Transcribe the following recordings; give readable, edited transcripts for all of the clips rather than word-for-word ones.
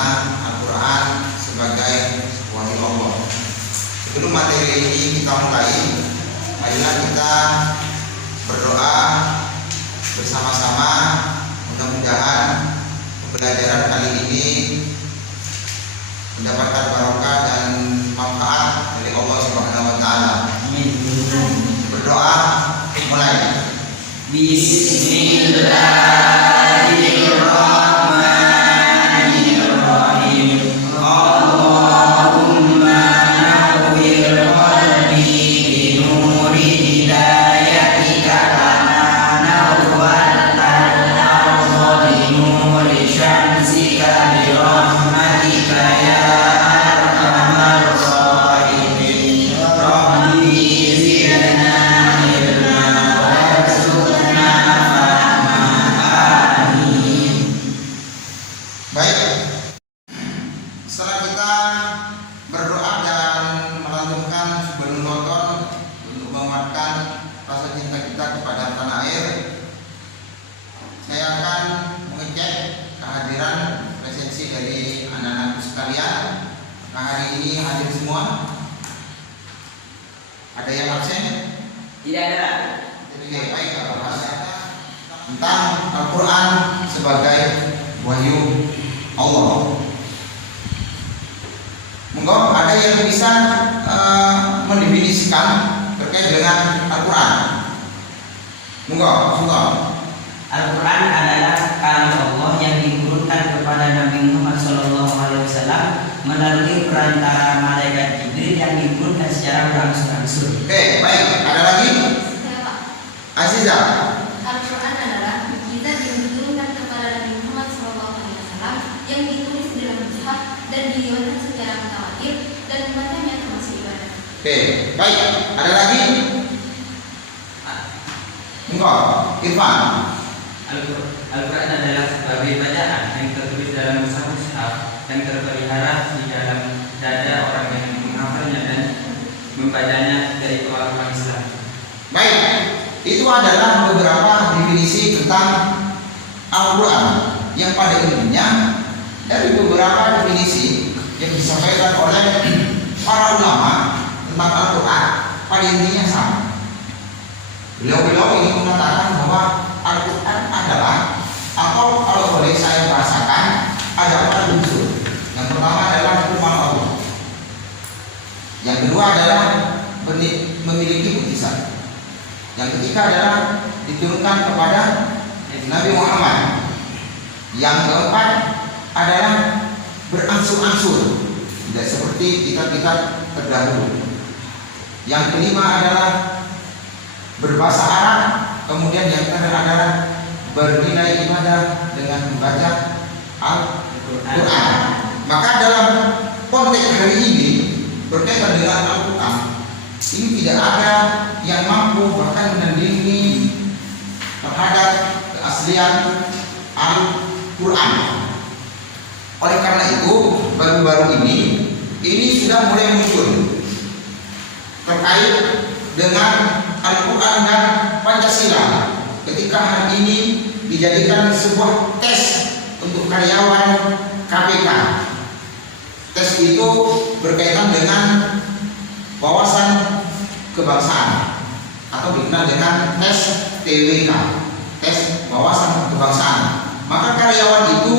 tentang Al-Quran sebagai wahyu Allah. Sebelum materi ini kita mulai, marilah kita berdoa bersama-sama. Mudah-mudahan pembelajaran kali ini mendapatkan barokah dan manfaat dari Allah Subhanahu wa taala. Amin. Berdoa mulai. Bismillahirrahmanirrahim. Allahumma nawwir qalbi bi nuri hidayatika kama nawwartal ardha bi nuri syamsika bi rahmatika ya arhamar rahimin. Rabbi zidna ilma warzuqna fahma. Amin. Baik, setelah kita berdoa dan melantunkan sebuah nonton untuk menguatkan rasa cinta kita kepada tanah air, saya akan mengecek kehadiran presensi dari anak-anak sekalian. Nah, hari ini hadir semua. Ada yang absen? Tidak ada. Oke, baik. Kalau tentang Al-Quran sebagai wahyu Allah. Monggo, ada yang bisa mendefinisikan terkait dengan Al-Quran? Monggo. Al-Quran adalah kalam Allah yang diturunkan kepada Nabi Muhammad SAW melalui perantara malaikat Jibril yang diturunkan secara berangsur-angsur. Oke, baik. Ada lagi? Aziza. Al-Quran adalah kitab yang diturunkan kepada Nabi Muhammad SAW yang ditulis dalam mushaf dan diriwayatkan secara mutawatir dan membacanya termasuk ibadah. Oke, baik. Ada lagi? Monggo, Irfan. Al-Quran adalah sebagai bacaan yang tertulis dalam mushaf yang terpelihara di dalam dada orang yang menghafalnya dan membacanya, yaitu Al-Quran Islam. Baik, itu adalah beberapa definisi tentang Al-Quran yang pada intinya dari beberapa definisi yang disampaikan oleh para ulama tentang Al-Quran pada intinya sama. Beliau-beliau ingin mengatakan bahwa Al-Quran adalah, atau kalau boleh saya bahasakan, ada 4 unsur. Yang pertama adalah firman Allah. Yang kedua adalah memiliki mukjizat. Yang ketiga adalah diturunkan kepada Nabi Muhammad. Yang keempat adalah berangsur-angsur, tidak seperti kitab-kitab terdahulu. Yang kelima adalah berbahasa Arab. Kemudian yang terakhir adalah bernilai ibadah dengan membaca Al-Quran. Maka dalam konteks hari ini berkaitan dengan Al-Quran, ini tidak ada yang mampu bahkan menandingi terhadap keaslian Al-Quran. Oleh karena itu, baru-baru ini sudah mulai muncul terkait dengan Al-Quran dan Pancasila. Ketika hari ini dijadikan sebuah tes untuk karyawan KPK. Tes itu berkaitan dengan wawasan kebangsaan atau dikenal dengan tes TWK, tes wawasan kebangsaan. Maka karyawan itu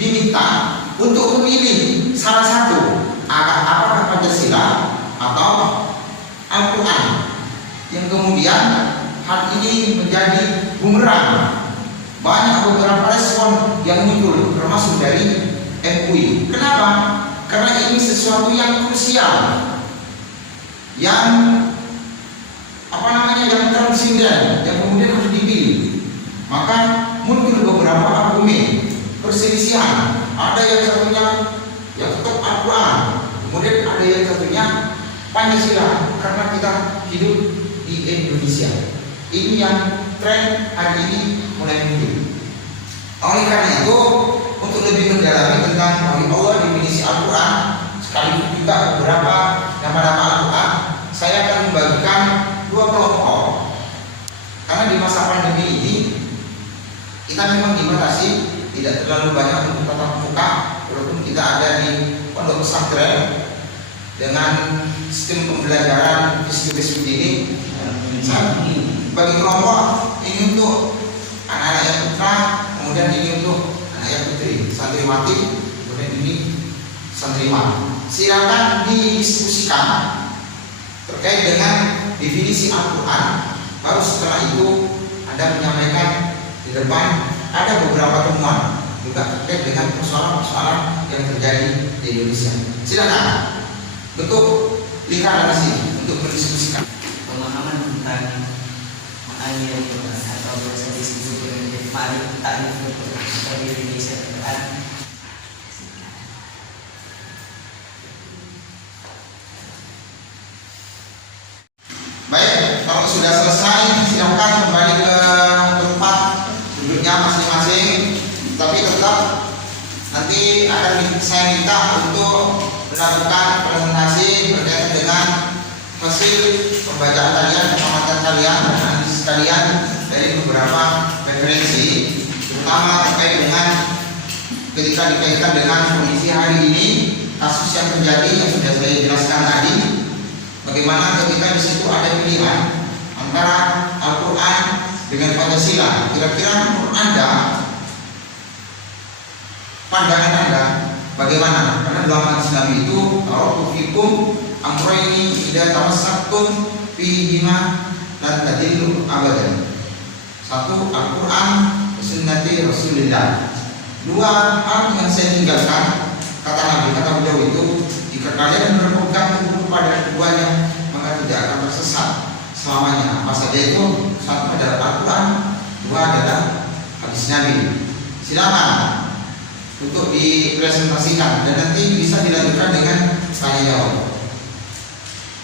diminta untuk memilih salah satu, apakah Pancasila atau Al-Quran, yang kemudian hal ini menjadi bumerang. Banyak beberapa respon yang muncul, termasuk dari MUI. Kenapa? Karena ini sesuatu yang krusial, yang yang transinden, yang kemudian harus dipilih. Maka muncul beberapa argumen perselisihan. Ada yang satunya yang tetap Al-Quran, kemudian ada yang satunya Pancasila, karena kita hidup di Indonesia. Ini yang tren hari ini mulai muncul. Oleh karena itu, untuk lebih mendalami tentang wahyu Allah, definisi Al-Quran, sekaligus juga beberapa nama-nama Al-Quran, saya akan membagikan 2 kelompok. Karena di masa pandemi ini kita memang dibatasi tidak terlalu banyak untuk tatap muka, walaupun kita ada di pondok pesantren dengan sistem pembelajaran fisik ini. Bagi kelompok ini untuk anak-anak yang putra, kemudian ini untuk anak yang putri, santriwati, kemudian ini santriwan. Silakan didiskusikan terkait dengan definisi Al-Quran. Baru setelah itu Anda menyampaikan di depan. Ada beberapa temuan juga terkait dengan persoalan-persoalan yang terjadi di Indonesia. Silakan bentuk lingkaran di sini untuk mendiskusikan. Pemahaman tentang ayat atau bahasa diskusi dengan definisi tarif atau di Indonesia Quran. Baik, kalau sudah selesai silakan kembali ke tempat duduknya masing-masing. Tapi tetap nanti akan saya minta untuk melakukan presentasi berkaitan dengan hasil pembacaan kalian, pengamatan kalian, dan analisis kalian dari beberapa referensi, terutama terkait dengan ketika dikaitkan dengan kondisi hari ini, kasus yang terjadi yang sudah saya jelaskan tadi, bagaimana ketika di situ ada pilihan antara Al-Quran dengan Pancasila. Kira-kira menurut Anda, pandangan Anda bagaimana? Karena dalam hadis Nabi itu taraktu fikum amrayni idza tamassaktum fihima lan tadillu abadan. Satu, Al-Quran, sunnati Rasulillah. Dua hal yang saya tinggalkan, kata Nabi, kata beliau itu, jika kalian berpegang teguh pada keduanya, maka tidak akan tersesat selamanya. Apa saja itu? Satu adalah Al-Quran, dua adalah hadis Nabi. Silakan untuk dipresentasikan dan nanti bisa dilanjutkan dengan tanya jawab.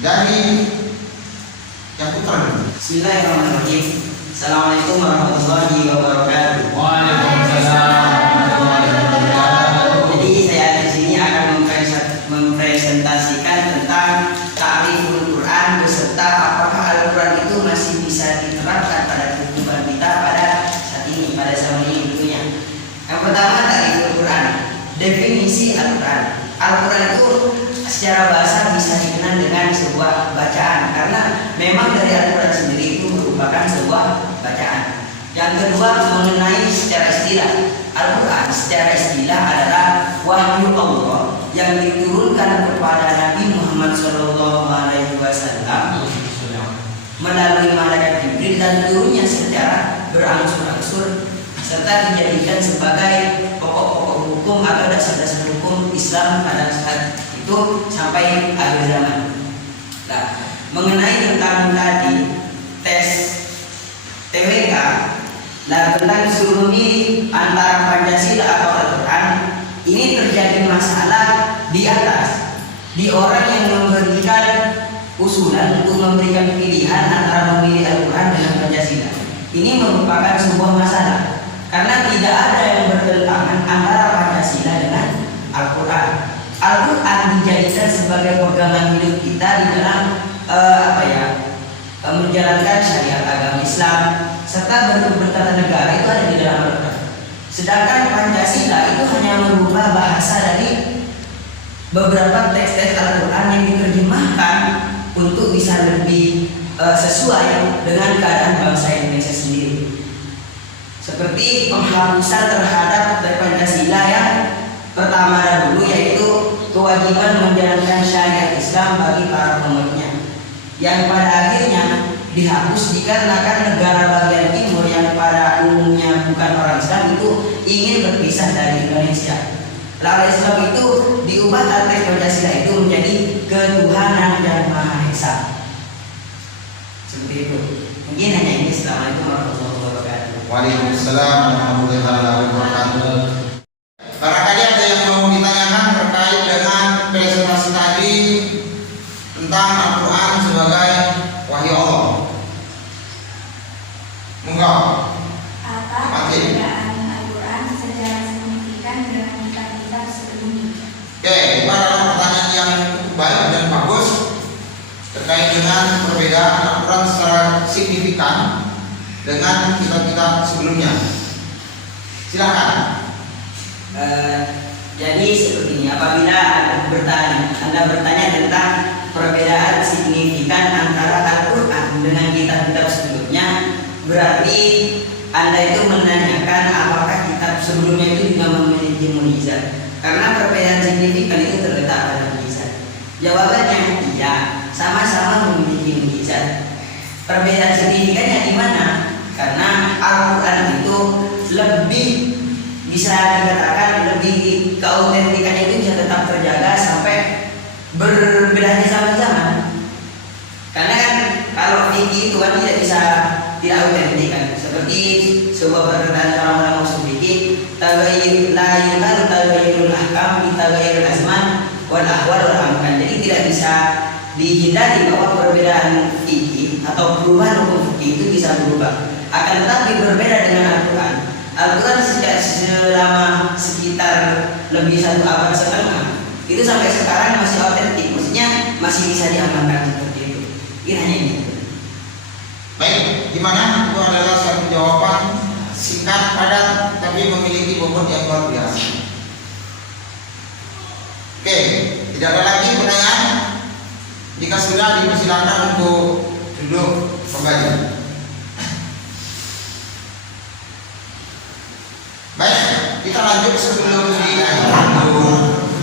Dari yang putra dulu. Bismillahirrahmanirrahim. Assalamualaikum warahmatullahi wabarakatuh. Waalaikumsalam warahmatullahi wabarakatuh. Jadi saya di sini akan mempresentasikan tentang ta'riful Quran beserta apakah Al-Quran itu masih bisa diterapkan pada kehidupan kita pada saat ini, pada zaman ini tentunya. Yang pertama, ta'riful Quran. Definisi Al-Quran. Al-Quran itu secara bahasa bisa dikenal dengan sebuah bacaan, karena memang dari Al-Quran sendiri itu merupakan sebuah bacaan. Yang kedua, mengenai secara istilah, Al-Quran secara istilah adalah wahyu Allah yang diturunkan kepada Nabi Muhammad SAW melalui malaikat Jibril dan turunnya secara berangsur-angsur serta dijadikan sebagai pokok-pokok hukum atau dasar-dasar hukum Islam pada saat itu sampai akhir zaman. Nah, mengenai tentang tadi tes TWK, nah tentang suruh milih antara Pancasila atau Al-Quran, ini terjadi masalah di atas, di orang yang memberikan usulan untuk memberikan pilihan antara memilih Al-Quran dengan Pancasila. Ini merupakan sebuah masalah karena tidak ada yang bertentangan antara Pancasila dengan Al-Quran. Al-Quran dijadikan sebagai pegangan hidup kita di dalam menjalankan syariat agama Islam serta bentuk bertata negara itu ada di dalam Al-Quran. Sedangkan Pancasila itu hanya merubah bahasa dari beberapa teks-teks Al-Quran yang diterjemahkan untuk bisa lebih sesuai dengan keadaan bangsa Indonesia sendiri. Seperti penghapusan terhadap Pancasila yang pertama dahulu, yaitu kewajiban menjalankan syariat Islam bagi para pemeluknya, yang pada akhirnya dihapus dikarenakan negara bagian timur yang pada umumnya bukan orang Islam itu ingin berpisah dari Indonesia. Lalu Islam itu diubah teks Pancasila itu menjadi ketuhanan yang Maha Esa. Seperti itu. Mungkin hanya ini. Assalamualaikum warahmatullahi wabarakatuh. Waalaikumsalam warahmatullahi wabarakatuh. Barangkali ada yang mau ditanyakan terkait dengan presentasi tadi tentang Al-Quran sebagai wahyu Allah. Monggo. Apa perbedaan Al-Quran secara signifikan dengan kitab-kitab sebelumnya? Oke, para pertanyaan yang cukup baik dan bagus terkait dengan perbedaan Al-Quran secara signifikan dengan kitab-kitab sebelumnya. Silakan. Jadi seperti ini, apabila Anda bertanya tentang perbedaan signifikan antara Al-Quran dengan kitab-kitab sebelumnya, berarti Anda itu menanyakan apakah kitab sebelumnya itu juga memiliki mukjizat. Karena perbedaan signifikan itu terletak pada mukjizat. Jawabannya iya, sama-sama memiliki mukjizat. Perbedaan signifikannya di mana? Karena Al-Quran itu lebih bisa dikatakan lebih keautentikannya itu bisa tetap terjaga sampai berbeda zaman. Karena kan kalau fikih itu kan tidak bisa tidak autentik kan. Seperti sebuah perkataan seorang ulama usul fikih, tagayyur la yuqalu tagayyurul ahkam bi tagayyurul azman wal ahwal wal amkan. Jadi tidak bisa dihindari bahwa perbedaan fikih atau perubahan hukum fikih itu bisa berubah. Akan tetapi berbeda dengan Al-Quran. Al-Quran sejak selama sekitar lebih 1 abad setengah itu sampai sekarang masih autentik, maksudnya masih bisa diamalkan seperti itu. Ini hanya ini. Baik, gimana? Itu adalah suatu jawaban singkat, padat, tapi memiliki bobot yang luar biasa. Oke, tidak ada lagi pertanyaan. Jika sudah, dipersilakan untuk duduk kembali. Baik, kita lanjut sebelum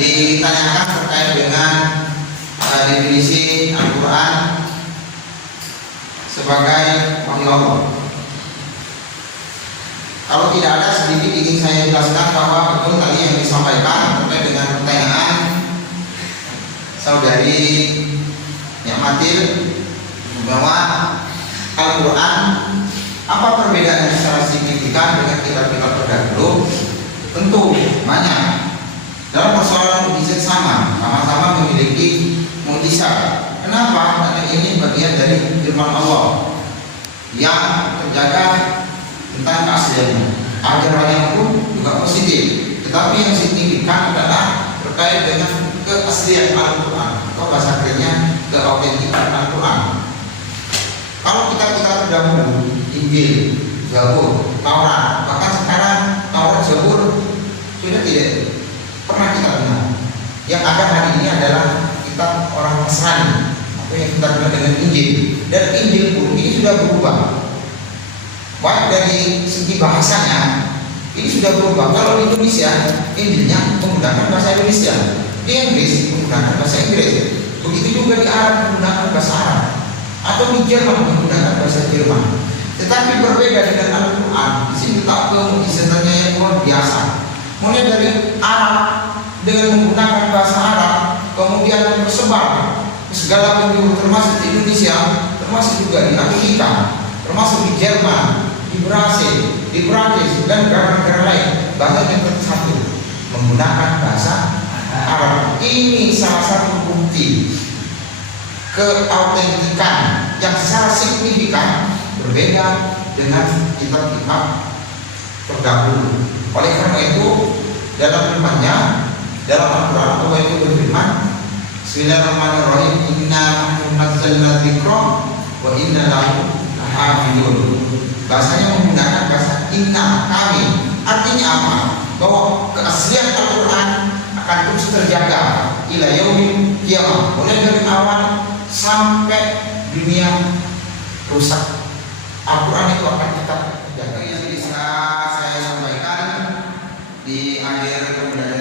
ditanyakan terkait dengan definisi Al-Quran sebagai wahyu Allah. Kalau tidak ada, sedikit ingin saya jelaskan bahwa betul tadi yang disampaikan terkait dengan pertanyaan saudari Ni'matil bahwa Al-Quran apa perbedaannya secara signifikan dengan kitab-kitab terdahulu? Tentu banyak. Dalam persoalan mukjizat sama-sama memiliki mukjizat. Kenapa? Karena ini bagian dari firman Allah yang terjaga tentang keasliannya. Ajarannya pun juga positif. Tetapi yang signifikan adalah terkait dengan keaslian Al-Quran atau bahasa kerennya keautentikan Al-Quran. Kalau kita terdahulu, Injil, Zabur, Taurat, bahkan sekarang Taurat, Zabur sudah tidak pernah kita dengar. Yang ada hari ini adalah kitab orang Nasrani atau yang kita kenal dengan Injil. Dan Injil pun ini sudah berubah. Baik dari segi bahasanya, ini sudah berubah. Kalau di Indonesia, Injilnya menggunakan bahasa Indonesia, di Inggris menggunakan bahasa Inggris, begitu juga di Arab menggunakan bahasa Arab, atau di Jerman menggunakan bahasa Jerman. Tetapi berbeda dengan Al-Quran. Di sini tak mukjizatnya yang luar biasa. Mulai dari Arab dengan menggunakan bahasa Arab, kemudian tersebar ke segala penjuru, termasuk di Indonesia, termasuk juga di Amerika, termasuk di Jerman, di Brasil, di Prancis dan negara-negara lain. Bahkan yang satu menggunakan bahasa Arab. Ini salah satu bukti keautentikan yang secara signifikan berbeda dengan kitab-kitab terdahulu. Oleh karena itu, dalam firman-Nya, dalam Al-Quran Allah itu berfirman, Bismillahirrahmanirrahim, Inna nazzalna dzikra wa inna lahu lahafizun. Bahasanya menggunakan bahasa inna, kami. Artinya apa? Bahwa keaslian Al-Quran akan terus terjaga ila yaumil qiyamah, mulai dari awal sampai dunia rusak. Al-Quran itu akan tetap terjaga. Yang bisa saya sampaikan di akhir pembelajaran